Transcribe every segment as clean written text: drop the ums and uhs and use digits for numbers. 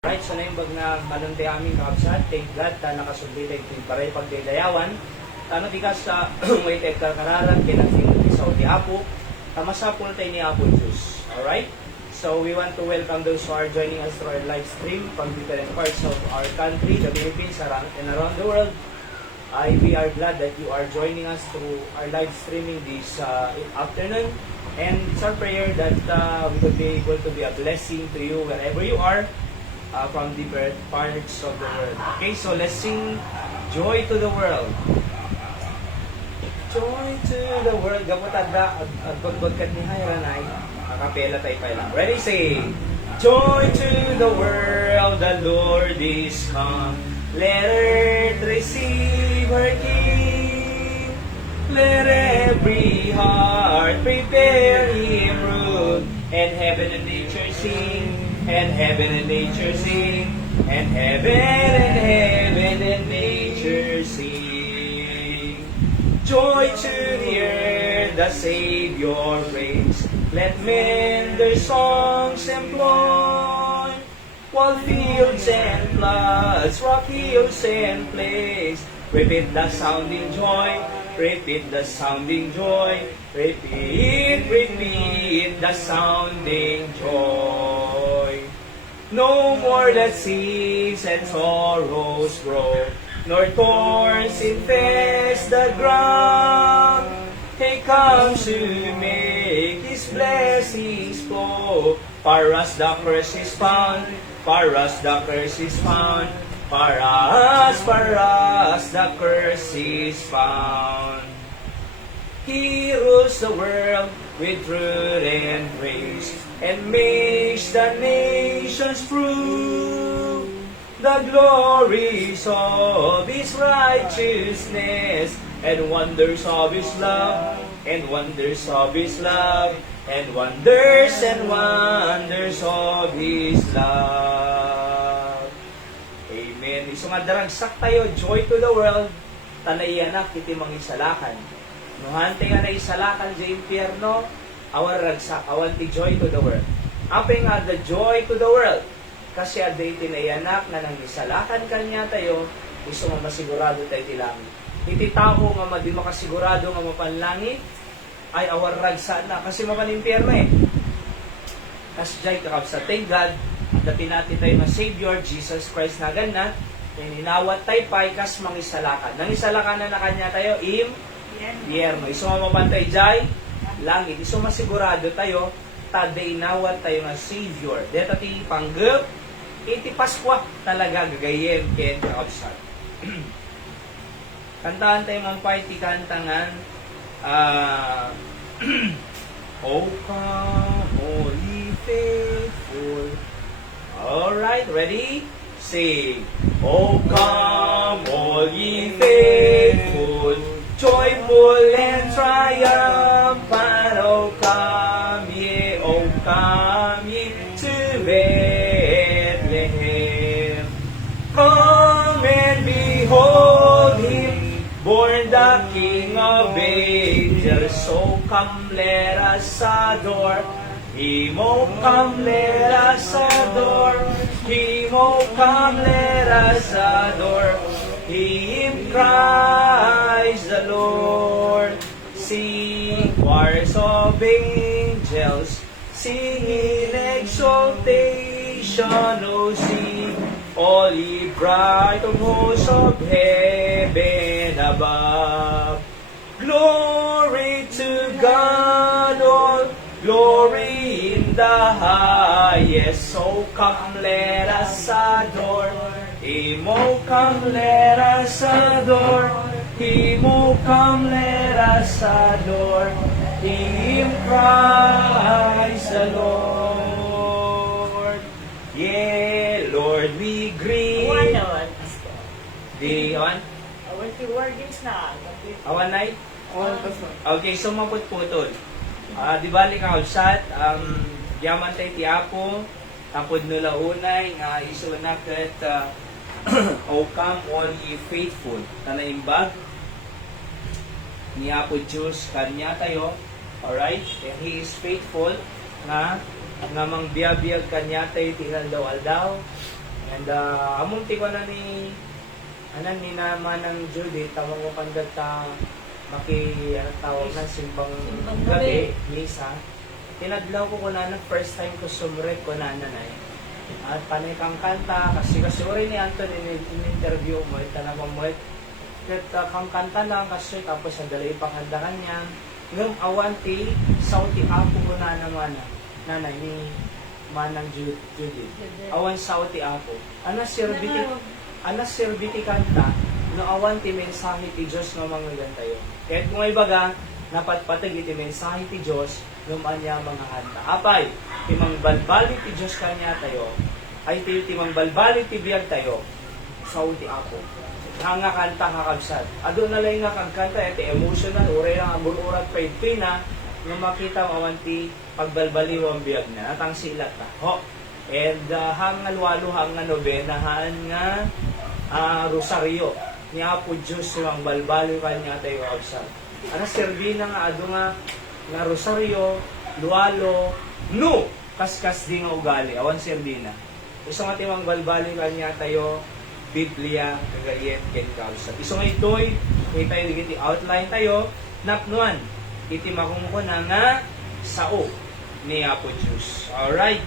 Right, so na yung bag na malunti aming kakabsat, thank God, ta nakasundi tayo yung paray pagdadayawan. Ano tikas sa may tekar kararan, kinating sa di Apo, tamasapul tayo ni Apo Diyos. Alright? So we want to welcome those who are joining us through our live stream from different parts of our country, the Philippines, and around the world. We are glad that you are joining us through our live streaming this afternoon. And it's our prayer that we will be able to be a blessing to you wherever you are. From different parts of the world. Okay, so let's sing Joy to the World. Joy to the world. Gabot adda at pagbagkat ni Hayranay. Akapela tayo pa lang. Ready, say Joy to the world, the Lord is come. Let earth receive her King. Let every heart prepare Him room. And heaven and nature sing. And heaven and nature sing, and heaven and nature sing. Joy to the earth, the Savior reigns. Let men their songs employ, while fields and floods, rock hills and plains, repeat the sounding joy, repeat the sounding joy, repeat the sounding joy. No more that seas and sorrows grow, nor thorns infest the ground. He comes to make His blessings flow. For us the curse is found, for us the curse is found, for us the curse is found. He rules the world with truth and grace, and makes the nations prove the glories of His righteousness, and wonders of His love, and wonders of His love, and wonders of His love. Amen. Isungadaragsak tayo, joy to the world, tanaiyanak iti mangisalakan. Nuhante nga na isalakan sa impyerno, awar ragsak, awan ti joy to the world. Apeng nga the joy to the world. Kasi aday tinayanak na nang isalakan kanya tayo, gusto nga masigurado tayo ti langit. Iti tao nga di makasigurado nga mapanlangit, ay awar ragsak na, kasi mapanimpyerno eh. Kasi jay kakabsa, thank God, dati natin tayo na Savior, Jesus Christ na ganat, ninawat tayo pa'y kas mangisalakan. Nangisalakan na kanya tayo, Yerno. Iso mapantay jay, langit. Iso masigurado tayo, taday nawat tayo nga Savior. Deta ti panggap, iti Paskwa talaga gagayem ken kakabsat. Kantahan tayo mampay ti kantangan, O come, holy faithful. Alright, ready? Sing. O come, all ye faithful, joyful and triumphant, O come ye to Bethlehem. Come and behold Him, born the King of angels. So come, let us adore Him. Oh, come, let us adore Him. Oh, come, let us adore Him, Christ the Lord. Sing choirs of angels, sing in exaltation, O sing, all ye bright hosts of heaven above. Glory to God, all glory in the highest. So come, let us adore Him. Oh, come, let us adore Him. Oh, come, let us adore Him, Christ the Lord. Yeah, Lord, we greet the on. Awan night? Okay, so maputputol. Di bali ka usat, yaman tayo ti Apo, tapod nula unay, nga isunak at O come, all ye faithful. Tanaimbag ni Apo Diyos kanya tayo. Alright? And He is faithful nga nga mangbiyabiyag kanya tayo tinaldaw-aldaw. And amunti ko na ni ni naman ng Judith, tawag ko kandat tawag na simbang gabi, misa. Tinadlaw ko na first time ko sumret ko na nanay. At panay kang kanta, kasi uri ni Anton in-interview mo, tanapang mo, kang kanta lang kasi tapos ang dali ipakanda kanya. Ngam awanti, sauti apo ko na naman, nanay ni Manang Judith. Awan sauti apo. Anas sirbiti kanta, no awanti mensahe ti Diyos no mga gantayo. Kahit kung ay baga, napatpatag iti mensahe ti Diyos, no anya mga kanta. Apay, timang balbali ti Diyos kanya tayo, ay timang balbali ti biyag tayo, sauti apo. Nga kanta kakabsat. Ado na lang nga kagkanta, iti emotional, uri lang ang bururat pa na, nung makita mo awanti pagbalbaliw ang biyag na, natang silat na. Ho. And hangal walo, hangal novena, nga rosaryo. Ni Apo Diyos ang balbaliw kanya tayo absat. Ano serbi na nga, ado nga rosaryo, lualo, no! Kaskas di nga ugali, awan serbi na. Iso nga timang balbaliw kanya tayo, Biblia, kagayet, ken kalsat. Iso nga ito'y, tayo digiti outline tayo, napnuan. Iti makungko na nga sao ni Apo Diyos. Alright.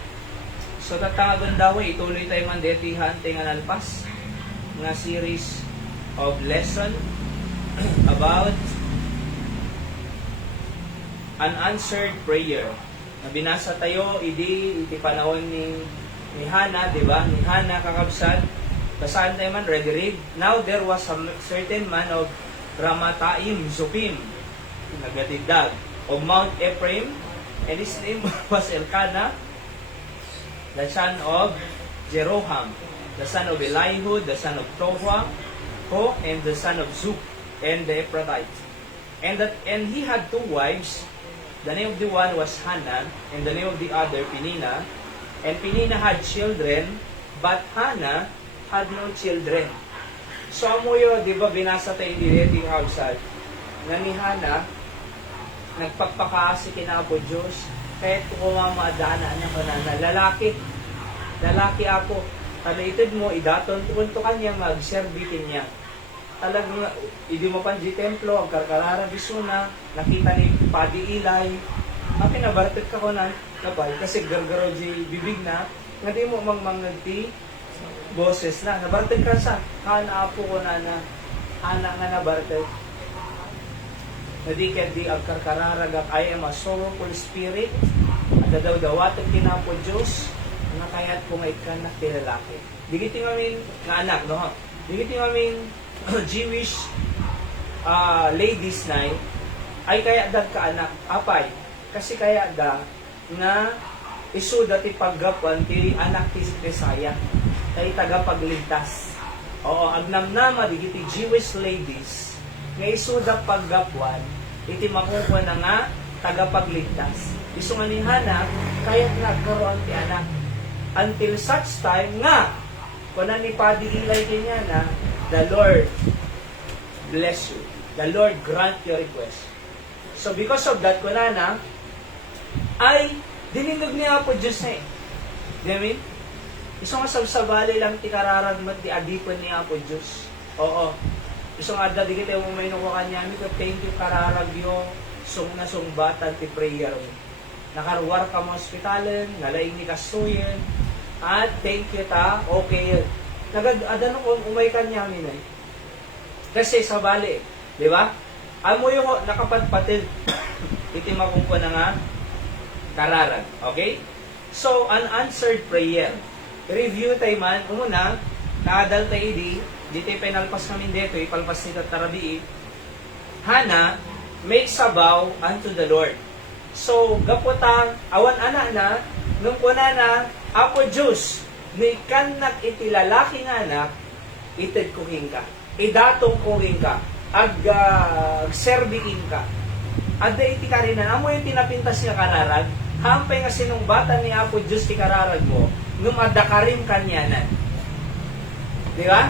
So tatangagon daw, ituloy tayo man detihan tayo nga nalpas nga series of lesson about unanswered prayer. Nabinasa tayo, iti panahon ni Hana, di ba? Ni Hana kakabsat. Basahan tayo man, read. Now there was a certain man of Ramataim, Zupim, nagatidag, of Mount Ephraim, and his name was Elkanah, the son of Jeroham, the son of Elihu, the son of Tohua, and the son of Zuk, and the Ephrathite. And he had two wives. The name of the one was Hannah, and the name of the other Penina. And Penina had children, but Hannah had no children. So amuyo, di ba, binasa tayo dito yung outside, nga ni Hannah, nagpagpakaasi kina Apo Diyos, kahit kung maadaanan na na lalaki ako, talaitid mo, idaton to kanya, mag-serbitin niya. Talagang, hindi mo pan di templo, ang karkarara bisuna, nakita ni Padi Ilay, pinabartid ka ko na, kapay, kasi gargaro di bibig na, nga di mo nagti, boses na, nabartid ka sa, Hana Apo ko na, Hana nga nabartid, Nadikat di agkarkararagak, I am a sorrowful spirit, at dadaw-dawatag kinapo Diyos, nga kaya't kung ikanak ti lalaki. Digiti ngamin nga anak, no? Digiti ngamin Jewish ladies na ay kaya dag ka anak, apay, kasi kaya da nga isuda ti paggapan ti anak ti Messiah, tay tagapagligtas. Oo, agnamnama digiti Jewish ladies, nga isuda paggapuan, iti makukuha na nga tagapagligtas. Iso nga ni Hana, kaya't nagkaroon ti anak. Until such time nga, kuna ni Padi Ilay kanya na, the Lord bless you. The Lord grant your request. So because of that, kuna na, ay dinindog niya po Diyos na eh. Di ba? Iso nga sabsabali lang ti kararagmat ti adipon niya po Diyos. Oo. Isang adda di kita yung may nakuha kanya, thank you kararagyo, sung na sung batan ti prayer mo. Nakaruwar ka mo hospitalan, nalaing ni kasuyin, at thank you ta, okay yun. Nagad-ada nung umay kanya minay. Kasi sa bali, di ba? Amo yung nakapatpatid, itimakong ko na nga, kararag. Okay? So, unanswered prayer. Review tayo man, umuna, naadal tayo dito pinalpas kami dito, ipalpas ni Tatarabii, Hana makes a vow unto the Lord. So, gapotang, awan anak na, nung kuna na, Apo Diyos, ni kanak iti lalaki nga anak, itid kuking ka. Idatong kuking ka. Serbiin ka. Adda iti karinan, amo yung tinapintas niya kararag, hampay nga sinong bata ni Apo Diyos ti kararag mo, nung adda karim kanyanan. Di ba?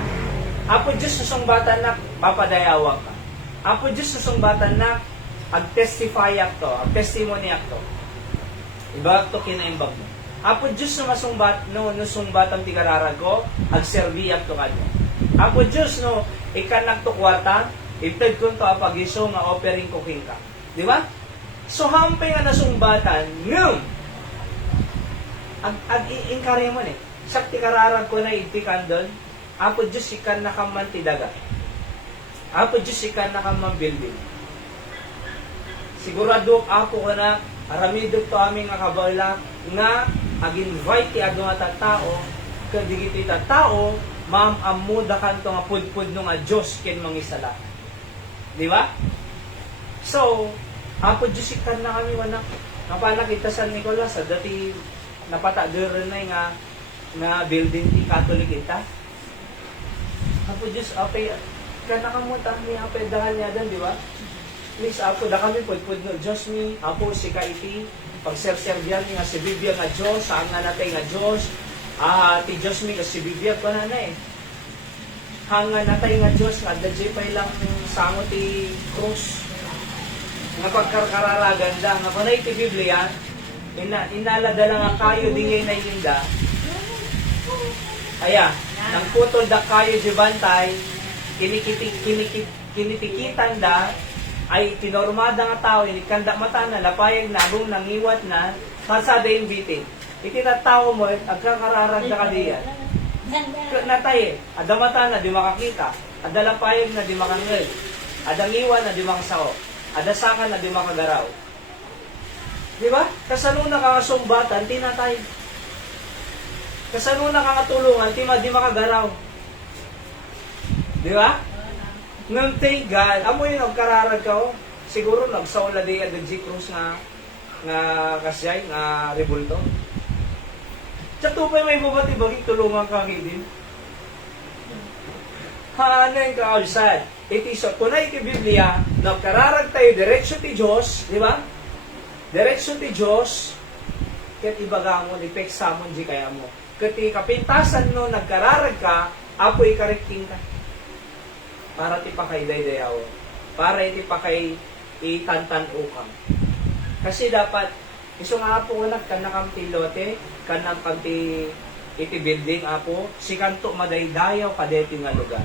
Apo Diyos susong bata na, papadayawag ka. Apo Diyos susong bata na, ag-testify akto, ag-testimony akto. Iba akto kinaimbag mo. Apo Diyos no masumbat, no sumbatam ti kararag ko, agserbiyak to kanyo. Apo Diyos no, ikanak to kwarta, ited ko to apagiso nga offering ko ka. Di ba? So hampay nga nasumbatan, ngum, ag-inkari mo eh. Sakti kararag ko na itikan doon, Apo Diyos ikan nakaman ti daga. Apo Diyos ikan nakaman building. Sigurado Apo ko na, aramidok to aming nga kabala, nga ag-invite ti ado nga tao, kadigiti tao, ma'am amuda kanto nga pudpud no nga Diyos ken mangisala. Di ba? So, Apo Diyos ikan na kami wana. Napala kita sa Nicolas, dati napatader na nga building ti Catholic kita. Apo Diyos, apay, kan nakamuta mi apay dahal niya dan, di ba? Please, Apo, da kami pudpud no Diyos mi, Apo, si kaiti, pagserserbihan nga si Biblia nga Diyos, saan nga natay nga Diyos, ti Diyos mi nga si Biblia ko na eh. Hanga natay nga Diyos, nga dadjay pa ilang sango ti krus. Nga pagkarkararaganda, nga kunay ti Biblia, inaladala nga kayo dingay na inda. Aya, nang putol da kayo di bantay, kinitikitan da, ay tinormada nga tao, inikanda mata na, lapayag na, abong nangiwat na, kasada yung bitin. Itinatawo mo, agkakararag na kadiyan. Natay, adamata na, di makakita. Adalapayag na, di makangil. Adangiwan na, di makasao. Adasakan na, di makagaraw. Di ba? Kasanuna ka nga sumbatan, tinatay. Kasanuna ka nga tulungan, di makagaraw. Di ba? Ngam thank God, amo yung nagkararag ka o. Siguro nagsawla di at G. Cruz nga kasyay, nga rebulto. Tsatupay may bubati baging tulungan ka din. Haanay ka alsad. Itiso, kunay ti Biblia, nagkararag tayo direksyon ti Diyos, di ba? Direksyon ti Diyos, ket ibaga mo, ipeksa mo, di kaya mo. Ket kapintasan no, nagkararag ka, apo ikarekting ka. Para ti pa kay daydayaw. Para iti pa kay itantan-ukam. Kasi dapat, iso nga po ko kanakang pilote, kanakang iti building apo, si kanto madaydayaw kadeti nga lugar.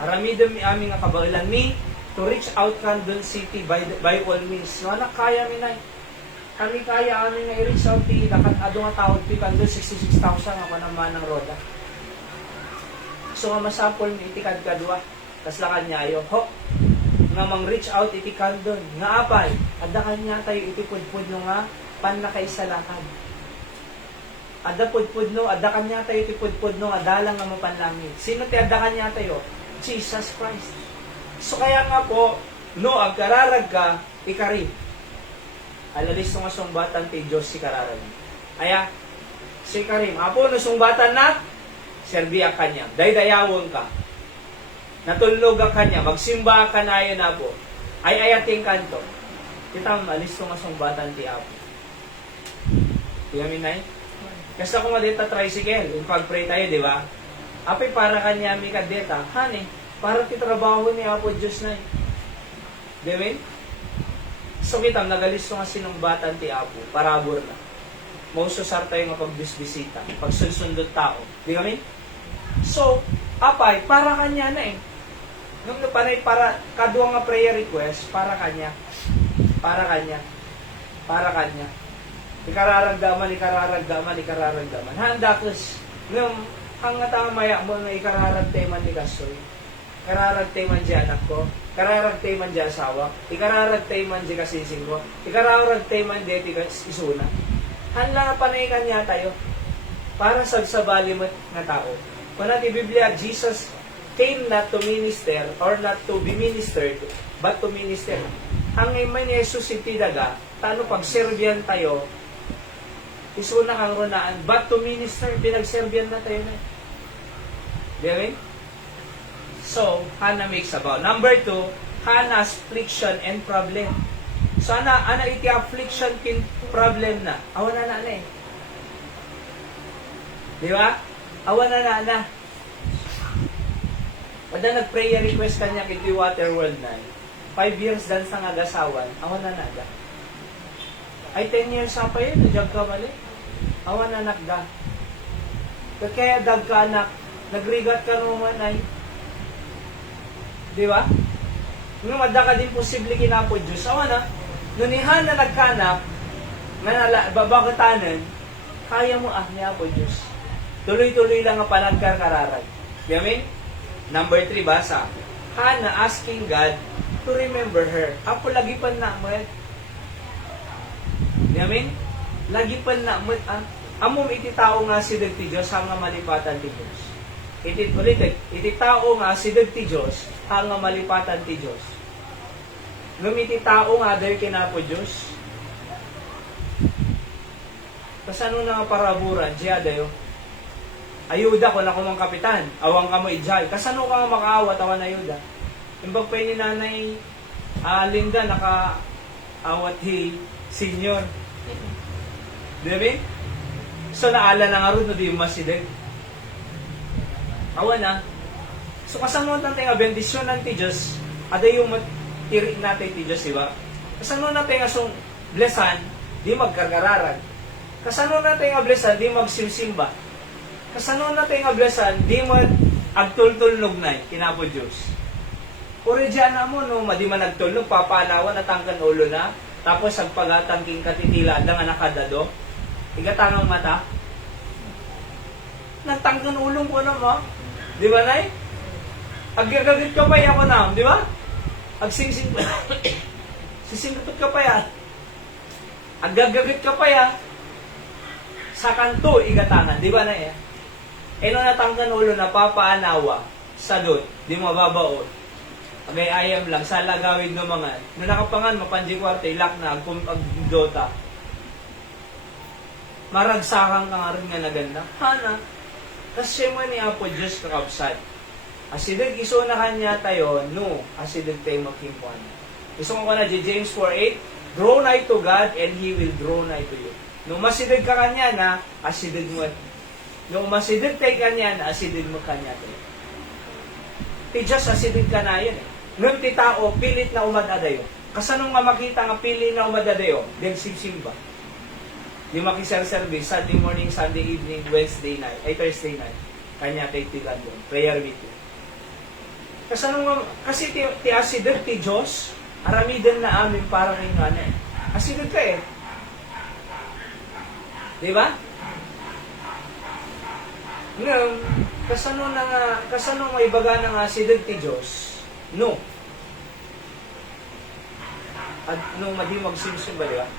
Aramidom mi aming nga kabailan mi, to reach out Candon City by all means. No, anak kaya mi na. Kami kaya amin nga i-reach out ti, dakat ado nga tawag ti Candon 66,000 ako naman ng roda. So nga masapol mi iti kadkadwa, tas lakan niya ayo, ho, nga mang-reach out iti Candon, nga apay, adda kanya tayo iti pudpud no nga, pan na kaisalakan. Adda pudpud no, adda kanya tayo iti pudpud no, adalang nga mapanlangit. Sino ti adda kanya tayo? Jesus Christ. So kaya nga po, no, agkararag ka, ikari. Alalis nga sumbatan ti Diyos si kararag. Aya, si Karim, apo no sumbatan na, serbiya kanya, daydayawon ka. Natulog ka kanya, magsimba ka na yun na po. Ay ayating kanto. Kita mo, alis nga sumbatan ti apo. Yamin na kasi ako nga dita tricycle, yung pag-pray tayo, di ba? Apay para kanya mi kadeta, hani, para ti trabaho ni Apo Diyos na. Di ba? So kita, nagalis nga sinumbatan ti Apo, parabor na. Maususar tayo nga pagbisbisita, pagsulsundot tao. Di kami? So, apay, para kanya na eh. Nung napanay, para, kadwa nga prayer request, para kanya. Para kanya. Para kanya. Ikararagdaman. Handa kus, nung ang natamaya mo na ikararagteman ni Kasoy, ikararagteman di anak ko, ikararagteman di asawa, ikararagteman di kasising ko, ikararagteman di isuna. Handa nga panay kanya tayo, para sagsabali mo na tao. Kung natin Biblia, Jesus came not to minister, or not to be ministered, but to minister. Ang iman ni Jesus itidaga, tano pagserbiyan tayo, isuna kang runaan, but to minister, pinagserbiyan na tayo na. Diba? So, Hannah makes about. Number 2, Hannah's affliction and problem. So, ana iti affliction kin problem na. Awan na eh. Di ba? Awan na. Pada nag-prayer request kanya kiti Water World na. 5 years dan sa agasawan, awan na. Ay 10 years sa pa yun, nagyag ka mali. Awan anak da. Kaya dag ka anak, nagrigat ka naman ay. Di ba? Nga madda ka din posible kinapo Diyos. Awan na, nunihan na nagkanak, babakatanan, kaya mo niya po Diyos. Tuloy-tuloy lang ang panagkarkararag. Di amin? Number 3, basa. Hannah asking God to remember her. Apo lagi pa na mo. Di amin? Lagi pa na mo. Amom iti tao nga si ti Diyos hanga malipatan ti Diyos. Iti tao nga si ti Diyos hanga malipatan ti Diyos. Ngam iti tao nga dayo kinapo Diyos. Kasano na nga paraburan, diya dayo. Ayuda ko na kumang kapitan, awang ka mo ijay. Kasano ka nga makaawat, awan ayuda. Imbag pa ni nanay Linda, nakaawat hi senior. Diba? So naala na nga rin, no di masidag. Awan na. So kasano natin nga bendisyon ng ti Diyos, ada yung matiri natin ti Diyos, diba? Kasano natin nga song blessan, di magkargararag. Kasano natin nga blessan, di magsimsimba. Kasano natin nga blessan, di mag-agtultulnog na kinapo Diyos. Uri dyan na mo, no, di man nagtulnog, papalawan at angkan ulo na, tapos agpagatangking katitila, ang nakadado, igatangang mata, nagtangkan ulong ko na mo, di ba nay? Aggagagit ka pa yan ko na, di ba? Agsingsing, sisingkutot ka pa yan. Aggagagit ka pa yan, sa kanto, igatangan, di ba na yan? E no natangkan ulo na papaanawa, sadot, di mababaot. Agay ayam lang, sa lagawid ng mga, no nakapangan, mapanji kwarte, ilak na, agdota. Maragsakan ka nga rin nga naganda. Hana, kasi mo ni Apo Diyos kakabsat. Asidag iso na kanya tayo, no, asidag tayo magkimpuan. Iso ko na, James 4:8, draw nigh to God and He will draw nigh to you. Nung masidag ka kanya na, asidag mo. Nung masidag tayo kanya na, asidag mo kanya tayo. Ti Diyos, asidag ka na yun eh. Nung ti tao, pilit na umadadayo. Kasanong nga makita nga pilit na umadadayo, then simsimba. Di makisel-service, Sunday morning, Sunday evening, Wednesday night, ay Thursday night. Kanya tayo tigan doon, prayer meeting. Kasanong nga, kasi ti asidag ti Diyos, aramidin na amin para kay nga na eh. Asidag ka eh. Di ba? Ngayon, kasano nga ibaga na nga asidag ti Diyos? No. At nung madi magsimsimba, di ba?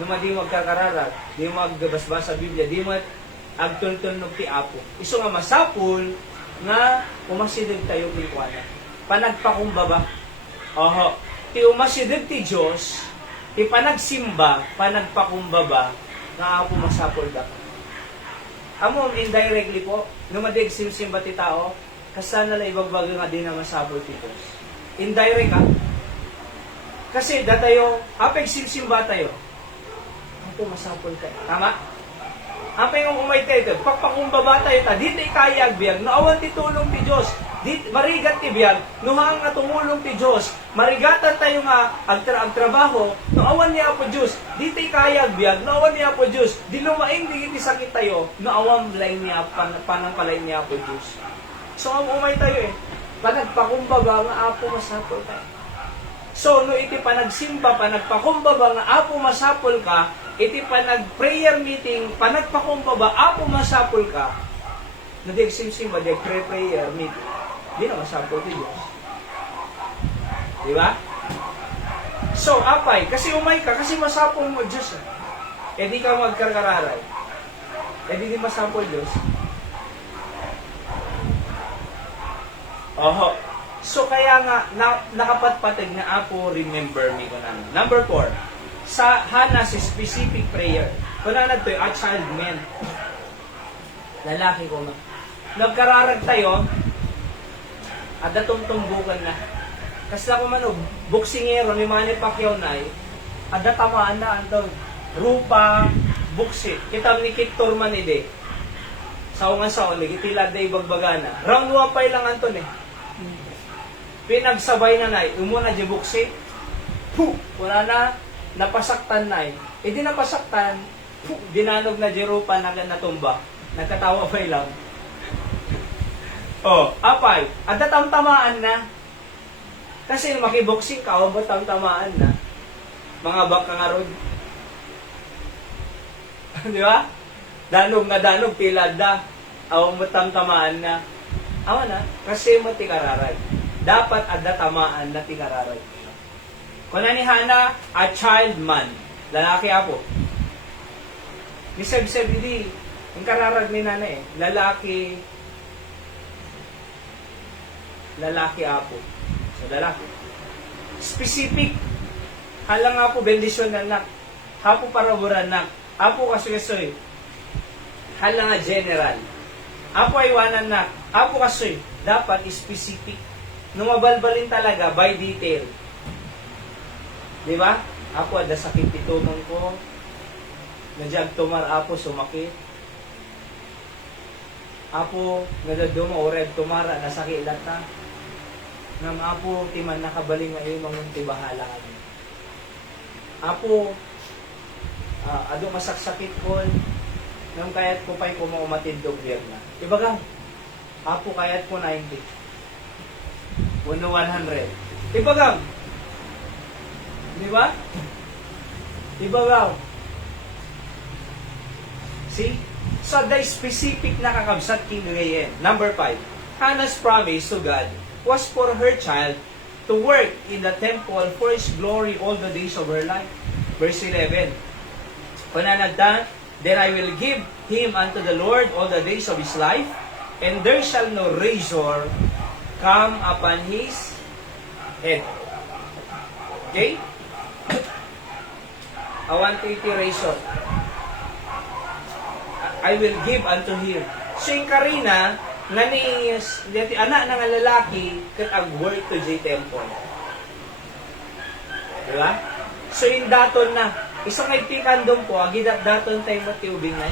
Nung madi magkakararag, di magbasbasa sa Biblia, di agtultulnog ti Apo. Iso nga masapul nga umasidag tayo ti kuana. Panagpakumbaba. Oho. Ti umasidag ti Diyos, ti panagsimba, panagpakumbaba, nga Apo masapul da. Amo indirectly po, nung madi simsimba ti tao, kasana na ibagbaga nga din na masapul ti Diyos. Indirect ha? Kasi datayo, apeg simsimba tayo, Apo masapol tayo. Tama? Apeg yung umay tayo, pagpakumbaba tayo ta, di tayo kaya agbiag, naawan ti tulong ti Diyos, di, marigat ti biyag, nuhang nga tumulong ti Diyos, marigatan tayo nga agtrabaho, naawan niya po Diyos, di tayo kaya agbiag, naawan niya po Diyos, di lumaing di iti sakit tayo, naawan lain niya, panangpalay niya po Diyos. So, ang umay tayo eh, panagpakumbaba nga Apo masapol tayo. So, no iti panagsimba, panagpakumbaba nga Apo masapol ka, iti panag-prayer meeting, panagpakumbaba, Apo masapol ka, na di simsimba, di prayer meeting, di na masapol ti Diyos. Di ba? So, apay, kasi umay ka, kasi masapol mo Diyos. Eh di ka magkarkararay. Eh di masapol Diyos. Oho. So, kaya nga, nakapatpatid na Apo, remember me ko na. Number 4, sa Hannah, si specific prayer. Kung na ito, a child man. Lalaki ko ma. Nagkararag tayo, at tumbukan na. Kasi ako man, boksingero, ni Manny Pacquiao na, at tamaan na, Anton. Rupa, buksit. Kitang ni Victor man ide. Saungan-saon, nagitila day bagbagana. Round 1 pa lang, Anton eh. Pinagsabay na nai, umuna di buksit, wala na, napasaktan nai. E di napasaktan, Dinanog na jerupa na natumba. Nagkatawa pa lang. Oh, apay. At tamaan na. Kasi makiboxing ka, o ba't tamaan na? Mga baka nga ron. Di ba? Danog na danog, pilad na. Aw mo tamaan na. Awa na, kasi mo tikararay. Dapat adda tamaan na tikararay. Kung ni Hana, a child man. Lalaki apo. Ni Seb di. Ang kararag ni Nana eh. Lalaki apo. So, lalaki. Specific. Halang apo, bendisyon na nak. Hapo para buranak. Apo kasuyasoy. Halang nga general. Apo aywanan na. Apo kasoy. Dapat specific. Numabalbalin talaga by detail. Di ba? Apo, ada sakit itunon ko. Nadyag tumar apo, sumakit. Apo, nadaduma ored tumara, nasakit lata. Ngam apo, timan nakabaling ngayon mga tibahala kami. Apo, ado masaksakit ko. Ngam kayat ko pa'y kumaumatid dobyar na. Ibaga, apo kayat ko 90. 100. Ibaga, di ba? Ibaga. See? So, the specific na kakabsat king ngayon. Number 5. Hannah's promise to God was for her child to work in the temple for His glory all the days of her life. Verse 11. Pananagda, then I will give him unto the Lord all the days of his life, and there shall no razor come upon his head. Okay? I want to razor. I will give unto him. So yung Karina, nga ni anak ng lalaki, kat ag-work to J temple. Diba? So yung daton na, isang ipikan doon po, agidat daton tayo matiubing na.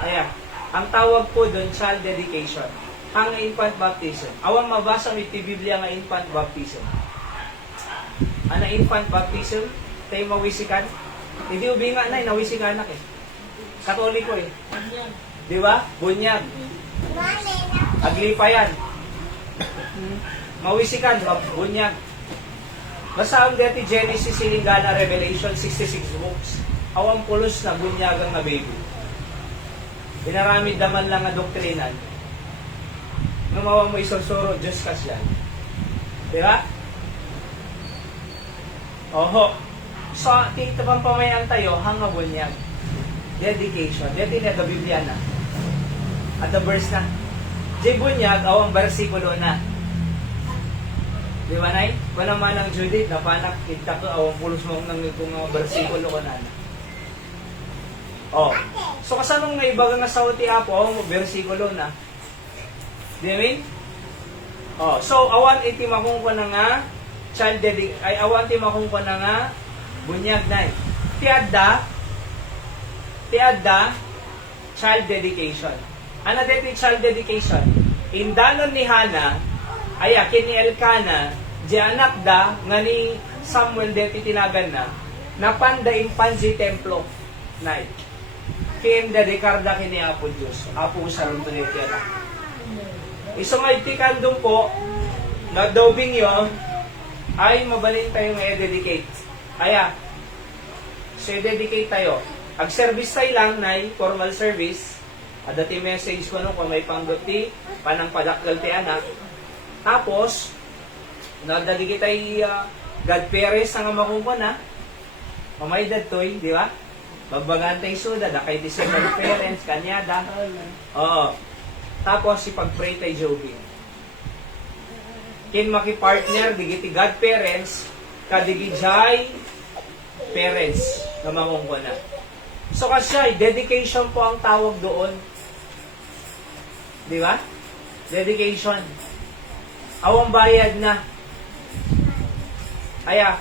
Ayan. Ang tawag po doon, child dedication. Ang infant baptism. Awang mabasa mo iti Biblia nga infant baptism. Ano infant baptism? Tayo mawisikan. Hindi ubinga na, nawisikan anak eh. Katoliko eh. Di ba? Bunyag. Aglipa yan. Mawisikan, bunyag. Basta ang dati Genesis, Silingana, Revelation, 66 books. Awang pulos na bunyagang na baby. Inaramid naman lang na doktrinan. Numawa mo isusuro, Diyos kasyan. Di ba? Oho. So, tito pang pamayan tayo, hanga bunyag. Dedication. Dito na Biblia na. At the verse na. Di bunyag, awang versikulo na. Di ba, Nay? Kung naman ang Judith, napanak, kita ko, awang pulos mong nang kung versikulo ko na. Oh. So, kasanong nga ibaga nga sa uti apo, awang versikulo na. Di ba? Oh. So, awan iti makung ko na nga, child dedication, ay awan iti makung ko na nga, bunyag na. Tiada, child dedication. Ano dito child dedication? Indanon ni Hana, ay akin ni Elkana, di anak da, nga ni Samuel dito tinagan na, napanda in panji templo. Night. Kin dedikarda kini Apo Diyos. Apo usaron to dito yan. Isang itikan doon po, nagdobing yun, ay mabalin tayo nga i-dedicate. Aya, so i-dedicate tayo. Ag-service tayo lang na formal service. Adati message ko no kung may pangguti, panang padakgal ti anak. Tapos, nagdadigi tayo godparents nga makuha na. Mamay datoy, di ba? Bagbagan tayo suda, da kay sa godparents, kanyada. Oo. Tapos, ipag-pray tayo jogging. Kin maki-partner, digiti godparents, kadigi jay parents na makuha na. So kasi dedication po ang tawag doon. Di ba? Dedication. Awang bayad na. Aya.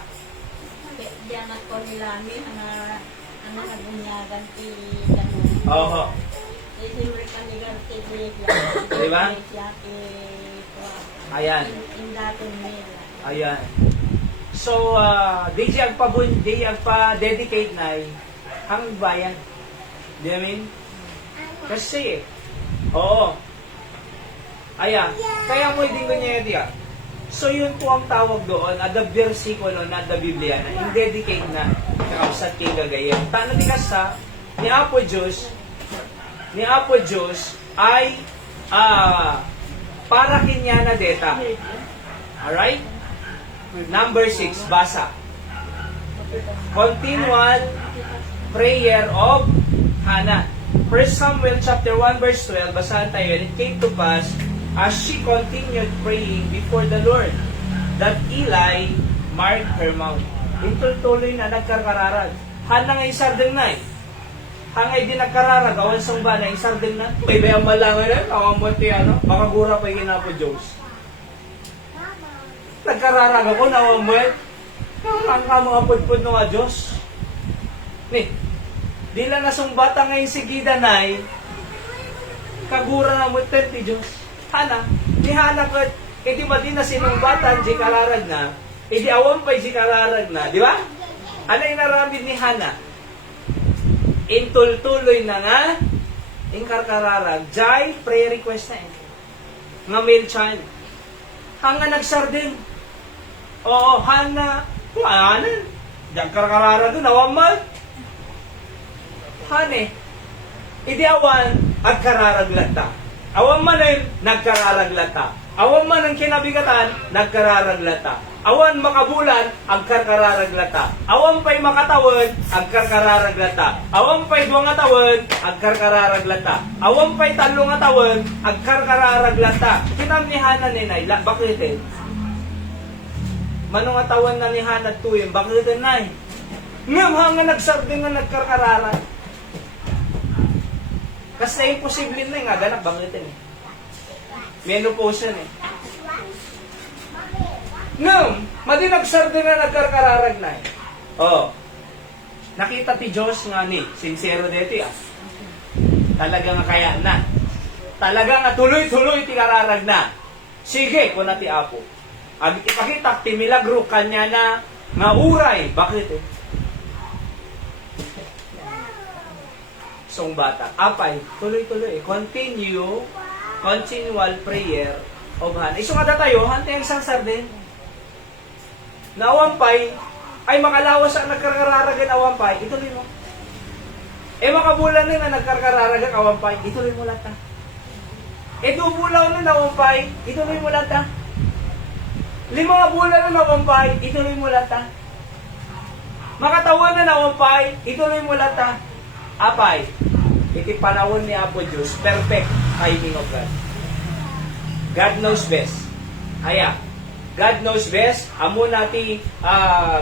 Diyan ako nila ang nabunyagan ti ganun. Oho. Isimre ka ni ganti Di ba? Ayan. Indaton nila. Ayan. So, di agpa-dedicate na Ang bayan. Di namin? Kasi, oo. Aya, kaya mo din ganyan diya. So yun po ang tawag doon, the versikulo na the Biblia na in-dedicate na kakapsat kay gagayan. Tano di kasa, ni Apo Diyos ay para kinya na deta. Alright? Number 6, basa. Continual prayer of Hannah. 1 Samuel chapter 1 verse 12, basahan tayo. And it came to pass, as she continued praying before the Lord, that Eli marked her mouth. Intul-tuloy na nagkarkararag. Hana nga isardeng na eh. Hangay din nagkararag, awan sumba na isardeng na. May bayang malangan na, awan mo ti ano, makagura pa yung ginapo Diyos. Nagkararag ako, nawan mo eh. Ang mga pudpud ng Diyos. Ni, di lang nasumbata ngayon si Gidanay, kagura na mo ti Diyos. Hana, ni Hana ko, edi madi na sinumbatan, di kararag na, edi awan pa di kararag na, di ba? Ano yung naramid ni Hana? Intultuloy na nga, ingkarkararag, jay, prayer request na eh. Nga male child. Hanga nagsardin. Oo, Hana, Hana, diyan karkararag doon, awan man. Hane, edi awan, at kararag lata. Awan man ay nagkararaglata. Awan man ang kinabigatan, nagkararaglata. Awan makabulan, ang karkararaglata. Awan pa'y makatawad, ang karkararaglata. Awan pa'y duwang atawad, ang karkararaglata. Awan pa'y talong atawad, ang karkararaglata. Kinamnihanan ni Nay, bakit eh? Manong atawan na ni Hana tuyong, bakit eh Nay? Ngam hanga nagsardi nga nagkarkararag. Kasi imposible na nga, ganak bangitin eh. Menopause yan eh. No, madinagsardi na nagkarkararag na eh. Oh, nakita ti Diyos nga ni, sincero dito ah. Talaga nga kaya na. Talaga nga tuloy-tuloy ti kararag na. Sige, kuna ti Apo. Ag ipakita ti milagro kanya na nga uray. Bakit eh? Song bata. Apay, tuloy-tuloy. Continual prayer of Hannah. Iso nga tayo, hante ang isang sardin. Nawampay, ay makalawas ang nagkarkararagan awampay, ituloy mo. Makabulan na nagkarkararagan awampay, ituloy mo lata. Dubulaw na nawampay, ituloy mo lata. 5 bulan na nawampay, ituloy mo lata. Makatawan na nawampay, ituloy mo lata. Apay, iti panahon ni Apo Diyos, perfect timing of God. God knows best. Aya, God knows best. Amo nati,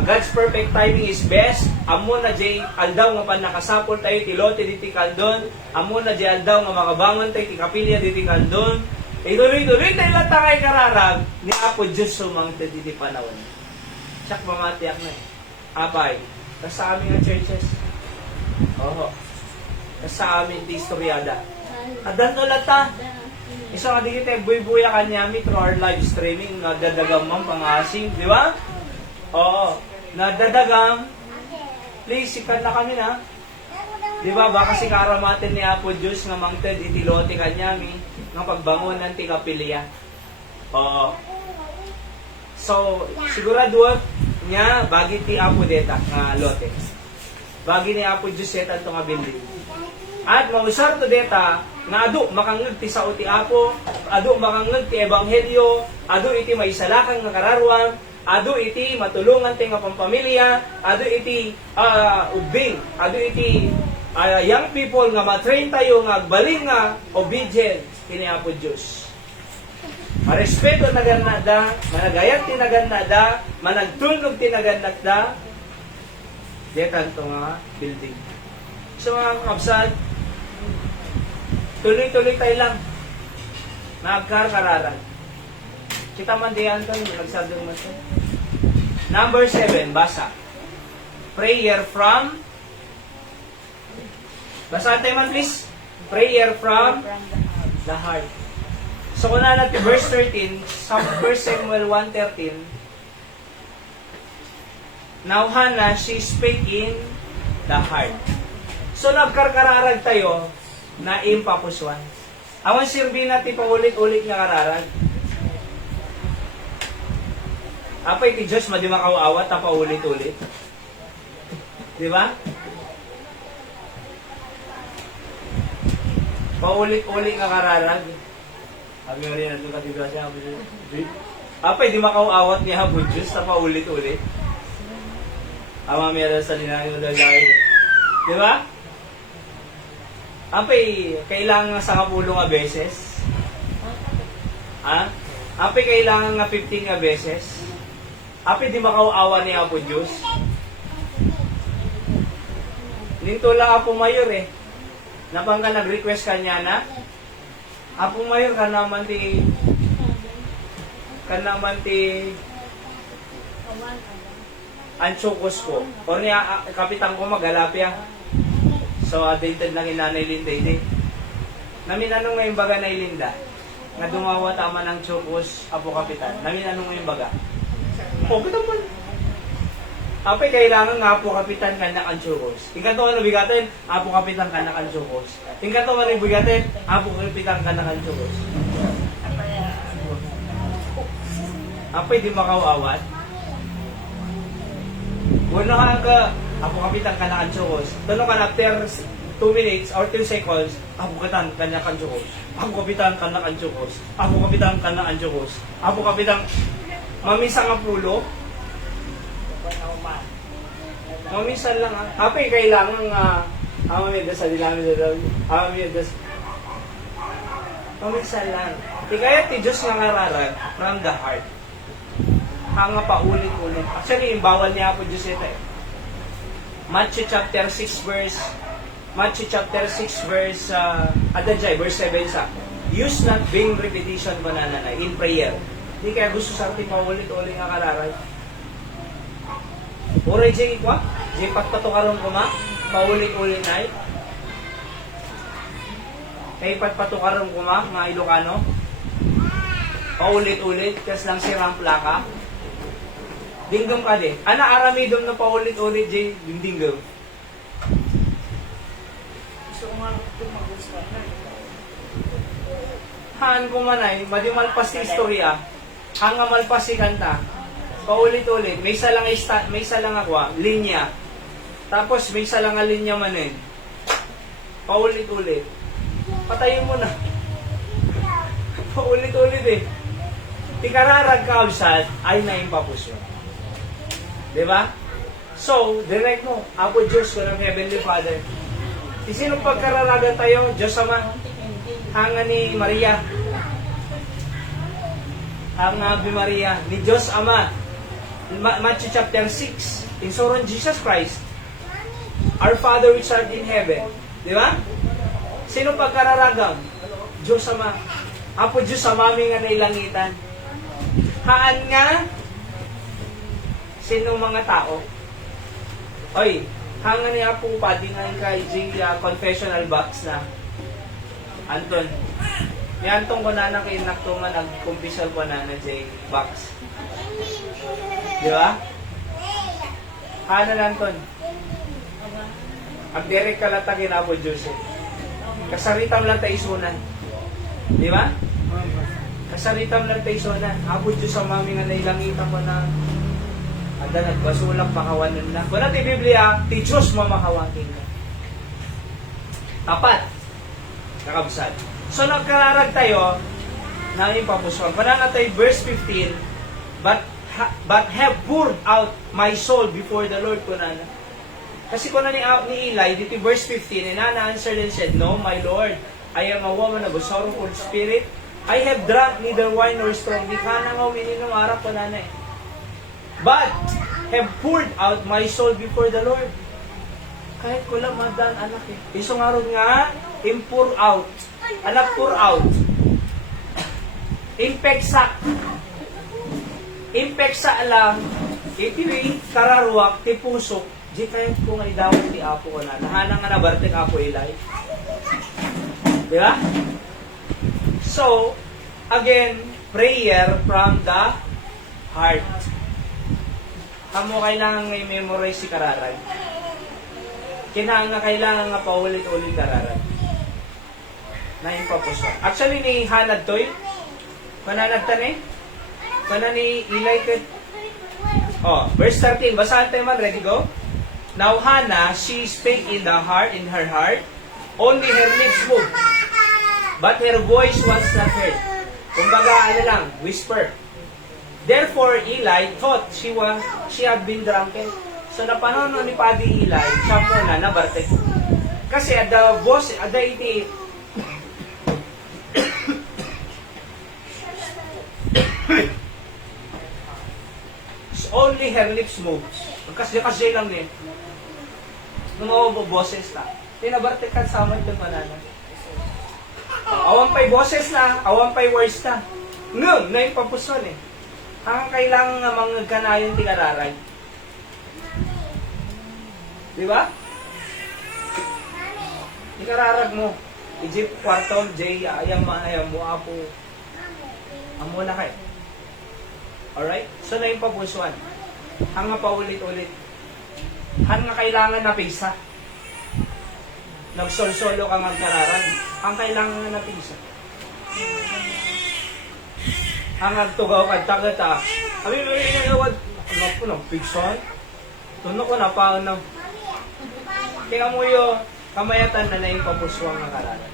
God's perfect timing is best. Amo na jay aldaw nga pan nakasapol tayo ti lote diti kaldon. Amo na jay aldaw nga makabangon tayo ti kapilya diti kaldon. Ituloy-tuloy tayo lang takay kararag ni Apo Diyos sumangte diti panahon. Siyak mamatiak na eh. Apay, sa aming churches. Oho. Sa amin di istoryada. Adan no lata. Isa nga di kita buy-buya kanyami through our live streaming nadadagam man pangasing, di ba? Oo. Nadadagam. Please, sikat na kami na. Di ba? Baka si karamatin ni Apo Diyos nga mangted itilote kanyami ng pagbangon ng tikapilya. Oo. So, sigurado niya bagi ti Apo deta nga lote. Bagi ni Apo Diyos eta ito nga building. At mausar to deta nga adu makangeg ti sao ti Apo, adu makangeg ti ebanghelyo, adu iti maisalakang nga kararwang, adu iti matulungan ti nga pampamilya, adu iti ubing, adu iti young people nga matrain tayo nga agbaling nga obedient kini Apo Dios. Marespeto na ganada, managayat ti naganada, managtulog ti naganada, detan to nga building. So mga kapsad, tuloy-tuloy tayo lang. Nagkarkararan. Kita man diyan to, nagsadong man to. Number 7, basa. Prayer from, basa tayo man please. Prayer from the heart. So kung natin verse 13, sa 1 Samuel 1:13, now Hannah, she spake in the heart. So nagkarkararag tayo na impapuswan. Awan sirbi natin paulit-ulit nga kararag. Apay ti Diyos madi makaawat na paulit-ulit. Di ba? Paulit-ulit nga kararag. Sabi nga rin natin katibra siya. Apay di makaawat niya hapon Diyos na paulit-ulit. Ama meron sa linangin mo dahil. Di ba? Apay, kailangan sa kapulong nga beses. Ha? Apay, kailangan nga 15 nga beses. Apay, di makauawa ni Apo Diyos. Ninto lang Apo Mayor eh. Napang ka nag-request kanya na. Apo Mayor, ka naman ti anchokos ko. O niya, kapitan ko maghalapya. So, dated lang inanay Linda ini. Namin anong ngayon baga na Linda? Nga dumawa tama ng chokos, Apo Kapitan. Namin anong ngayon baga? Okay naman. Apay, kailangan nga Apo Kapitan ka na ang chokos. Tingka to ano bigatin? Apo Kapitan ka na ang chokos. Tingka to ano bigatin? Apo Kapitan ka na ang chokos. Apay, di makaawat. Wala ka Apo Kapitan ka na ang chokos. Tanong ka na after 2 minutes or 2 seconds, Apo Kapitan ka na ang chokos. Apo Kapitan ka na ang chokos. Apo Kapitan ka na ang chokos. Apo Kapitan, mamisa nga pulo. Mamisan lang ha. Apay, kailangan nga, amamiyad sa dinami sa daw. Amamiyad sa... Mamisan lang. Kaya ti Diyos nga ngararag from the heart. Hanga pa ulit-ulit. Actually, yung bawal niya po Diyos ito eh. Matthew chapter 6 verse Adajay, verse 7 sa use not being repetition banana in prayer. Di kaya gusto sa ating paulit-ulit nga kararag. Oray jay ikwa, jay patpatukaron ko ma, paulit-ulit na kay patpatukaron ko ma, mga Ilocano, paulit-ulit, kas lang sirang plaka. Dinggam ka di. Ana aramidom na paulit-ulit jay dinggam. Gusto ko nga magustuhan na. Haan ko manay, madi malpas si istorya, hanga malpas si kanta, paulit-ulit, may isa lang ako, linya, tapos may isa lang linya manin, paulit-ulit, patayin mo na, paulit-ulit eh, tikararag kausad, ay naimpapuso. Diba? So, direct mo, Apo Diyos ko ng Heavenly Father, sinong pagkararaga tayo, Diyos Ama, hanga ni Maria, ang Ave Maria, ni Diyos Ama, Matthew chapter 6, in Soron Jesus Christ, our Father which art in heaven. Di ba? Sino pagkararagam? Diyos Ama. Apo Diyos Ama, nga nailangitan. Haan nga? Sino mga tao? Oy, hanga ni Apo Padi nga kay confessional box na. Anton. Ni Anton ko na nakinaktungan nag-confessional ko na J box. Di ba? Hana lang ton. Ang direct kalatagin na po Diyos. Kasaritam lang tayo isunan. Di ba? Kasaritam lang tayo isunan. Apo Diyos sa mami nga nailangitan ko na anda nagbasulak makawanan na. Kung natin Biblia, ti Diyos mamakawakin ka. Tapat. Nakabsad. So nagkararag tayo na ipapuson. Pananga tayo verse 15, but have poured out my soul before the Lord kunana. Kasi kuna ni Eli, dito verse 15, and Anna answered and said, no, my Lord, I am a woman of a sorrowful spirit. I have drunk neither wine nor strong. Di ka na nga uminom arak kunana eh. But have poured out my soul before the Lord. Kahit ko lang madan anak eh. Isong araw nga, pour out. Anak pour out. Impeksa. Impeksa lang. Itiwi, kararuak, ti pusok. Di kahit kung ay dawat ti Apo ko na. Nahanang nga nabartik Apo ilay. Di ba? So, again, prayer from the heart. Amo kailangan i-memorize si kararag. Kinahanga kailangan nga paulit-ulit kararan. Na yung papuso. Actually, ni Hanad to'y, pananagtan eh. Kana ni Eli ket. Oh, verse 13. Basahan tayo man. Ready, go? Now Hannah, she spake in her heart, only her lips moved, but her voice was not heard. Kumbaga, ano lang, whisper. Therefore, Eli thought she had been drunken. So, napanood ni Paddy Eli, siya muna nabarte. Kasi at the boss, at the iti, only her lips moved. Kasi lang eh. Nung mga boses na, tinabarte ka sa amin itong manana. Awan pa'y boses na, awan pa'y words na. Ngum, na yung papuson eh. Ang kailangan nga mga kanayon tigararag. Di ba? Tigararag mo. Egypt, kwartong, J, ayang mo, apo. Amo na kayo. Alright? So na yung papusuan. Ang nga paulit-ulit. Ang nga kailangan na pisa. Nagsol-solo ka magkararan. Ang kailangan na pisa. Ang agtugaw ka tagata. Abi mo rin yung awad. Ano ko na, pigson? Tuno ko na pa na. Kaya mo yung kamayatan na yung papusuan ng kararan.